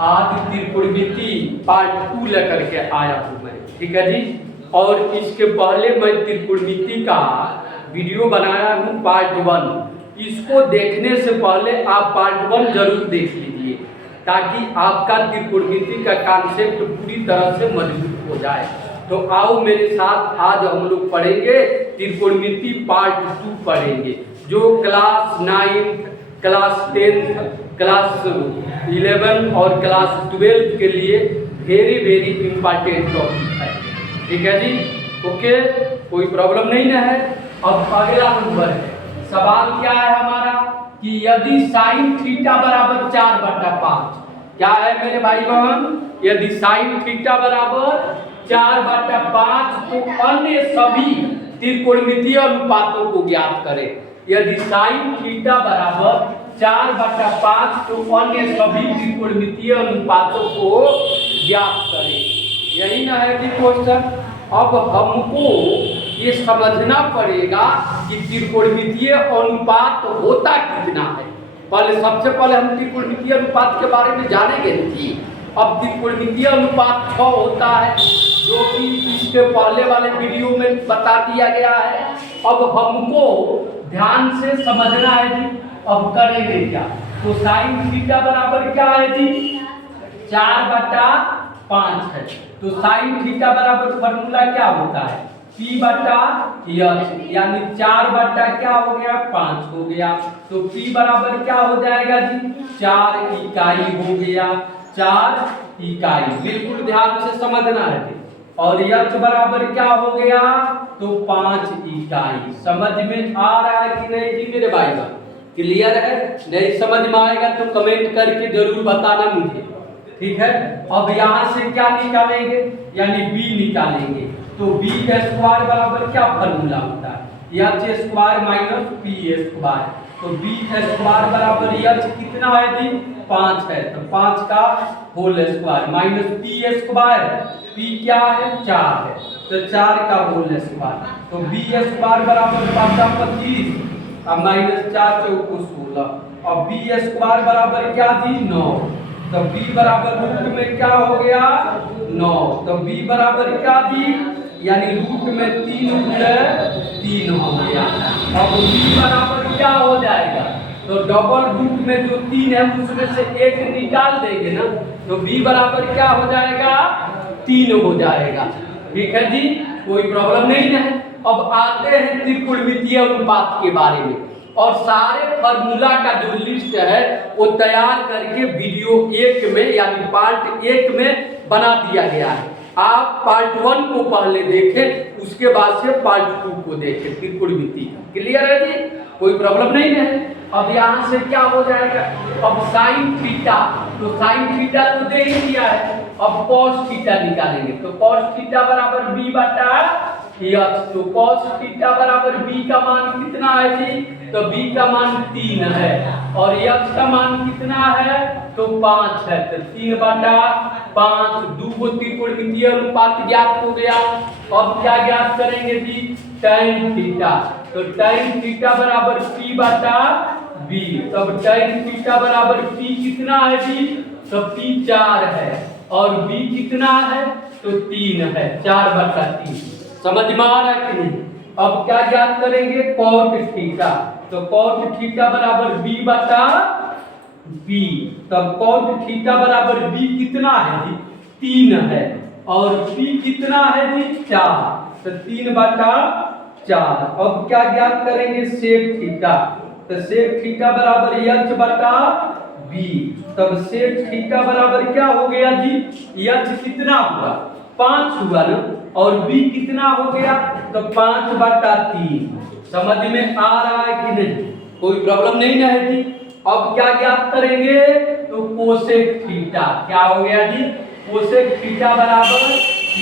आज त्रिकोणमिति पार्ट 2 लेकर के आया हूँ मैं, ठीक है जी। और इसके पहले मैं त्रिकोणमिति का वीडियो बनाया हूँ पार्ट 1। इसको देखने से पहले आप पार्ट 1 जरूर देख लीजिए ताकि आपका त्रिकोणमिति का कॉन्सेप्ट पूरी तरह से मजबूत हो जाए। तो आओ मेरे साथ, आज हम लोग पढ़ेंगे त्रिकोणमिति पार्ट 2 पढ़ेंगे, जो क्लास 9, क्लास 10, क्लास 11 और क्लास 12 के लिए वेरी इम्पॉर्टेंट टॉपिक है, ठीक है जी। ओके, कोई प्रॉब्लम नहीं ना है। अब अगला नंबर है, सवाल क्या है हमारा कि यदि साइन थीटा बराबर 4/5, क्या है मेरे भाई बहन, यदि साइन थीटा बराबर 4/5 तो अन्य सभी त्रिकोणमितीय अनुपातों को ज्ञात करें। यदि साइन थीटा बराबर 4/5 तो अन्य सभी त्रिकोणमितीय अनुपातों को ज्ञात करें। यही ना है कि क्वेश्चन। अब हमको ये समझना पड़ेगा कि त्रिकोणमितीय अनुपात होता कितना है। सबसे पहले हम त्रिकोणमितीय अनुपात के बारे में जानेंगे जी। अब त्रिकोणमितीय अनुपात 6 होता है, जो कि इसके पहले वाले वीडियो में बता दिया गया है। अब हमको ध्यान से समझना है जी। अब करेंगे क्या, तो साइन थीटा बराबर क्या है जी, 4/5 है। तो साइन थीटा बराबर फॉर्मूला क्या होता है, P/H, यानी 4 क्या हो गया, 5 हो गया। तो P बराबर क्या हो जाएगा जी, 4 इकाई हो गया, 4 इकाई। बिल्कुल ध्यान से समझना है जी। और H बराबर क्या हो गया, तो 5 इकाई। समझ में आ रहा है कि नहीं जी मेरे भाई बहन, क्लियर है? नहीं समझ में आएगा तो कमेंट करके जरूर बताना मुझे, ठीक है। अब यहाँ से क्या निकालेंगे, यानी B निकालेंगे। तो B² बराबर क्या फॉर्मूला होता है, H² माइनस P²। तो B² बराबर H कितना है जी, 5 है, तो 5 का whole square minus P², P क्या है, 4 है, तो 4 का होल स्क्वायर। तो B² बराबर 25 और माइनस 4 चौको 16। और B² बराबर क्या थी, 9। तो B बराबर रूट में क्या हो गया, 9। तो B बराबर क्या थी, यानी रूट में 3 हो गया। अब B बराबर क्या हो जाएगा, तो डबल रूट में जो 3 है उसमें से 1 निकाल देंगे ना, तो B बराबर क्या हो जाएगा, 3 हो जाएगा, ठीक है जी। कोई प्रॉब्लम नहीं है। अब आते हैं त्रिकोणमितीय अनुपात के बारे में, और सारे फार्मूला का जो लिस्ट है वो तैयार करके वीडियो 1 में यानी पार्ट 1 में बना दिया गया है। आप पार्ट 1 को पहले देखें, उसके बाद से पार्ट 2 को देखें त्रिकोणमिति। क्लियर है जी, कोई प्रॉब्लम नहीं है। अब यहाँ से क्या हो जाएगा, अब साइन थीटा, तो साइन थीटा तो दे ही दिया है। अब कॉस थीटा निकालेंगे, तो कॉस थीटा बराबर B/H। तो कॉस थीटा बराबर B का मान कितना है जी, तो B का मान 3 है, और H का मान कितना है, तो 5 है। तो 3/5, 2 त्रिकोणमितीय अनुपात ज्ञात हो गया। अब क्या ज्ञात करेंगे जी, tan थीटा। तो tan थीटा बराबर P/B। तब tan थीटा बराबर P कितना है जी, तो P 4 है, और B कितना है, तो 3 है, 4/3। समझ में आ रहा है कि नहीं। अब क्या ज्ञात करेंगे, cot थीटा। तो cot थीटा बराबर B/B। तब cot थीटा बराबर B कितना है जी, 3 है, और P कितना है जी, 4, तो 3/4। अब क्या ज्ञात करेंगे, sec थीटा। तो sec थीटा बराबर H/B। तब sec थीटा बराबर क्या हो गया जी, H कितना हुआ, 5 हुआ ना, और B कितना हो गया, तो 5/3। समझ में आ रहा है कि नहीं, कोई प्रॉब्लम नहीं ना है जी। अब क्या ज्ञात करेंगे, तो कोसेक थीटा। क्या हो गया जी, कोसेक थीटा बराबर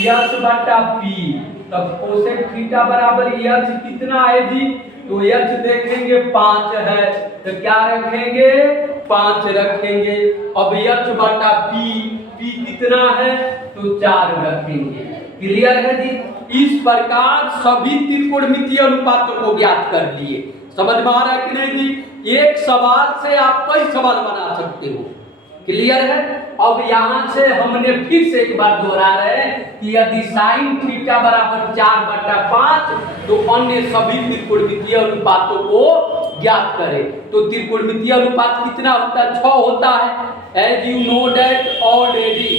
H/P। तब कोसेक थीटा बराबर H कितना है जी, तो H देखेंगे 5 है, तो क्या रखेंगे, 5 रखेंगे। अब H/P, P कितना है, तो 4 रखेंगे। क्लियर है जी। इस प्रकार सभी त्रिकोणमितीय अनुपातों को ज्ञात कर लिए। समझ में आ रहा है कि नहीं जी? एक सवाल से आप कई सवाल बना सकते हो। क्लियर है? अब यहां से हमने फिर से एक बार दोहरा रहे हैं कि यदि साइन थीटा बराबर 4/5 तो अन्य सभी त्रिकोणमितीय अनुपातों को ज्ञात करें। तो त्रिकोणमितीय अनुपात कितना होता है? 6 होता है। As you know that already,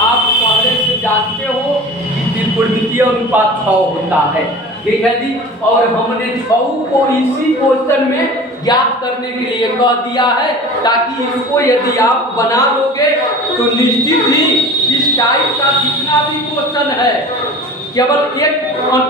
आप पहले से जानते हो कि त्रिकोणमितीय अनुपात 6 होता है। ठीक है जी। और हमने 6 को इसी क्वेश्चन में ज्ञात करने के लिए कह दिया है, ताकि इसको यदि आप बना लोगे तो निश्चित ही इस टाइप का जितना भी क्वेश्चन है केवल एक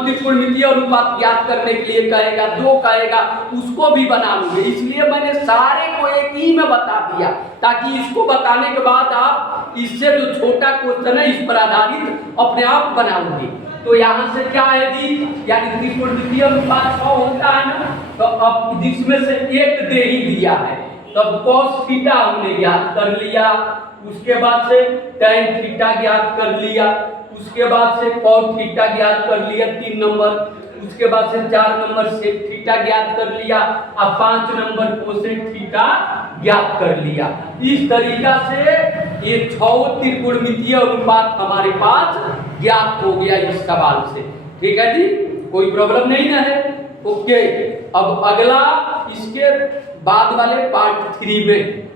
त्रिकोणमितीय अनुपात ज्ञात करने के लिए कहेगा, 2 कहेगा, उसको भी बना लोगे। इसलिए मैंने सारे को एक ही में बता दिया, ताकि इसको बताने के बाद आप इससे जो छोटा क्वेश्चन है इस पर आधारित अपने आप बनाओगे। तो यहाँ से क्या है जी, यानी त्रिकोणमितीय अनुपात 6 होता है ना, तो अब जिसमें से एक दे ही दिया है, तब cos थीटा हमने ज्ञात कर लिया, उसके बाद से tan थीटा ज्ञात कर लिया, उसके बाद से cos थीटा ज्ञात कर लिया 3 नंबर, उसके बाद से 4 नंबर sec थीटा ज्ञात कर लिया, अब 5 नंबर cosec थीटा ज्ञात कर लिया। इस तरीका से ये 6 त्रिकोणमितीय अनुपात हमारे पास ज्ञात हो गया इस सवाल से। ठीक है जी, कोई प्रॉब्लम नहीं ना है? ओके। अब अगला इसके बाद वाले पार्ट 3 में